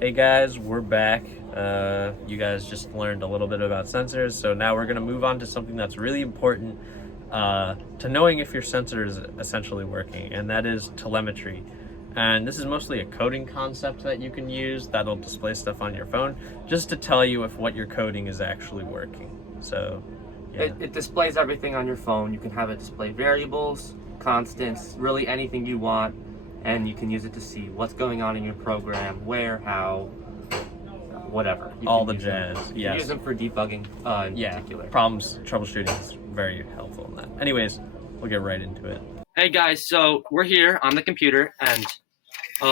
Hey guys, we're back. You guys just learned a little bit about sensors, so now we're going to move on to something that's really important to knowing if your sensor is essentially working, and that is telemetry. And this is mostly a coding concept that you can use that'll display stuff on your phone just to tell you if what you're coding is actually working. So, yeah. It displays everything on your phone. You can have it display variables, constants, really anything you want, and you can use it to see what's going on in your program, where, how, whatever. All the jazz. You can use them for debugging in particular. Problems, troubleshooting is very helpful in that. Anyways, we'll get right into it. Hey guys, so we're here on the computer, and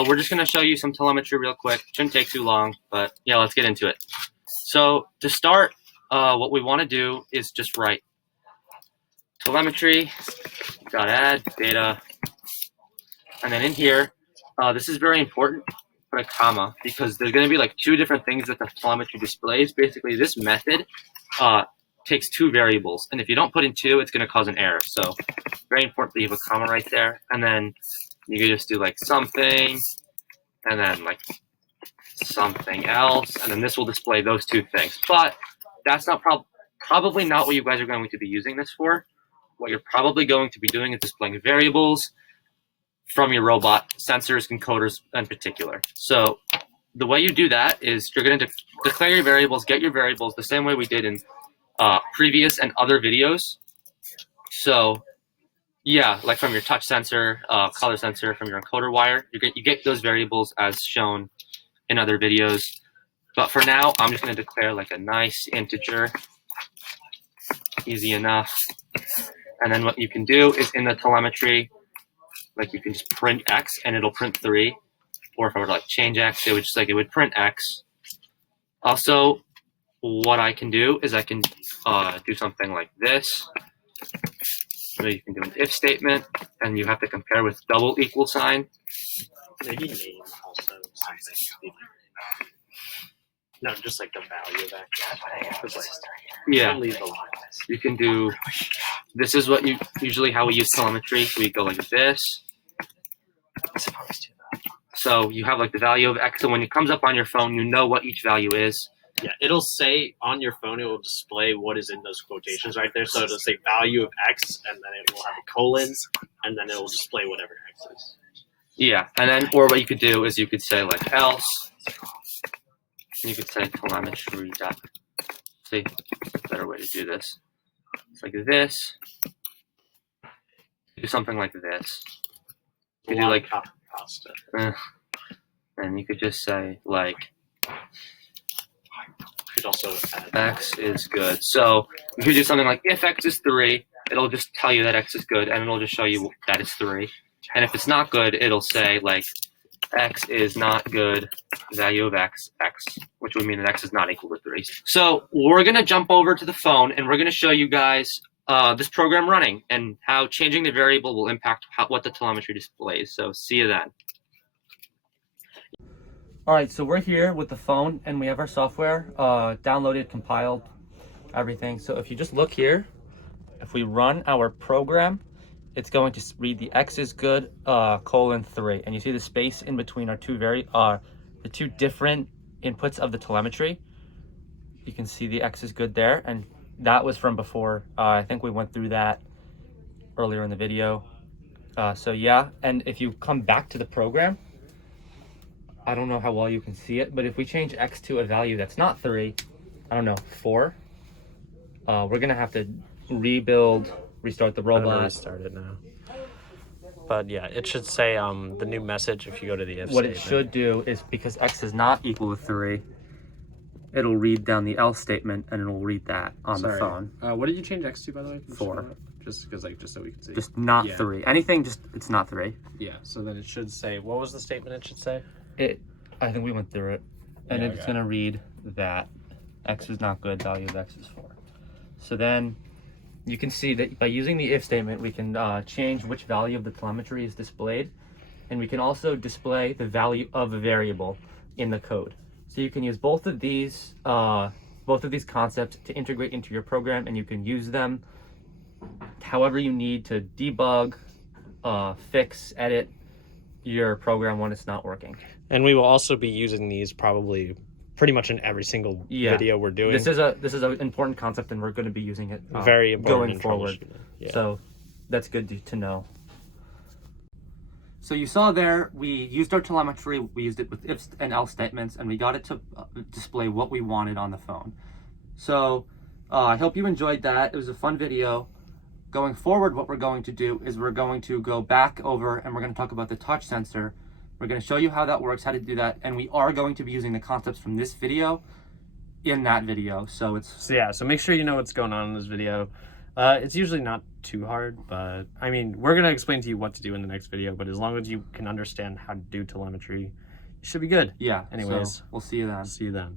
we're just going to show you some telemetry real quick. Shouldn't take too long, but yeah, let's get into it. So to start, what we want to do is just write telemetry dot add data, and then in here, this is very important, put a comma, because there's going to be like two different things that the telemetry displays. Basically, this method takes two variables, and if you don't put in two, it's going to cause an error. So very important to leave a comma right there, and then you can just do like something, and then like something else, and then this will display those two things. But that's not probably not what you guys are going to be using this for. What you're probably going to be doing is displaying variables from your robot, sensors, encoders in particular. So the way you do that is you're going to declare your variables, get your variables the same way we did in previous and other videos. So yeah, like from your touch sensor, color sensor, from your encoder wire, you get those variables as shown in other videos. But for now, I'm just going to declare like a nice integer, easy enough. And then what you can do is in the telemetry, like you can just print X and it'll print 3. Or if I were to like change X, it would print X. Also, what I can do is I can do something like this. So you can do an if statement, and you have to compare with double equal sign. Maybe name also something. No, just like the value of X. Like, Yeah, leave the line. you can do. This is what how we use telemetry. We go like this. So you have like the value of X, and when it comes up on your phone, you know what each value is. Yeah, it'll say on your phone, it will display what is in those quotations right there. So it'll say value of X, and then it will have a colon, and then it will display whatever X is. Yeah, and then, or what you could do is you could say like else. You could say telemetry dot. See, better way to do this. It's like this. Do something like this. You could do like pasta. And you could just say like Could also add X is good. So you could do something like if X is 3, it'll just tell you that X is good, and it'll just show you that it's 3. And if it's not good, it'll say like X is not good, value of X, X, which would mean that X is not equal to 3. So we're gonna jump over to the phone, and we're gonna show you guys this program running and how changing the variable will impact what the telemetry displays. So see you then. All right, so we're here with the phone, and we have our software downloaded, compiled, everything. So if you just look here, if we run our program, it's going to read the X is good, colon 3. And you see the space in between our the two different inputs of the telemetry. You can see the X is good there, and that was from before. I think we went through that earlier in the video. So yeah, and if you come back to the program, I don't know how well you can see it, but if we change X to a value that's not 3, I don't know, 4, we're gonna have to restart the robot. Restart it now. But yeah, it should say the new message if you go to the if What statement. it should do is, because X is not equal to 3, it'll read down the else statement, and it'll read that on the phone. What did you change X to, by the way? 4. Just because, just so we can see. Just not Yeah. 3. Anything, just it's not 3. Yeah. So then it should say. Say, what was the statement it should say? I think we went through it, and Yeah, it's okay. gonna read that X is not good, value of X is 4. So then you can see that by using the if statement, we can change which value of the telemetry is displayed, and we can also display the value of a variable in the code. So you can use both of these concepts to integrate into your program, and you can use them however you need to debug, fix, edit. your program when it's not working. And we will also be using these probably pretty much in every single video we're doing. This is an important concept, and we're going to be using it very important going forward. Yeah. So that's good to know. So you saw there, we used our telemetry, we used it with if and else statements, and we got it to display what we wanted on the phone. So I hope you enjoyed that. It was a fun video. Going forward, what we're going to do is we're going to go back over and we're going to talk about the touch sensor. We're going to show you how that works, how to do that, and we are going to be using the concepts from this video in that video. So make sure you know what's going on in this video. It's usually not too hard, but I mean, we're going to explain to you what to do in the next video, but as long as you can understand how to do telemetry, you should be good. Yeah. Anyways, so we'll see you then. See you then.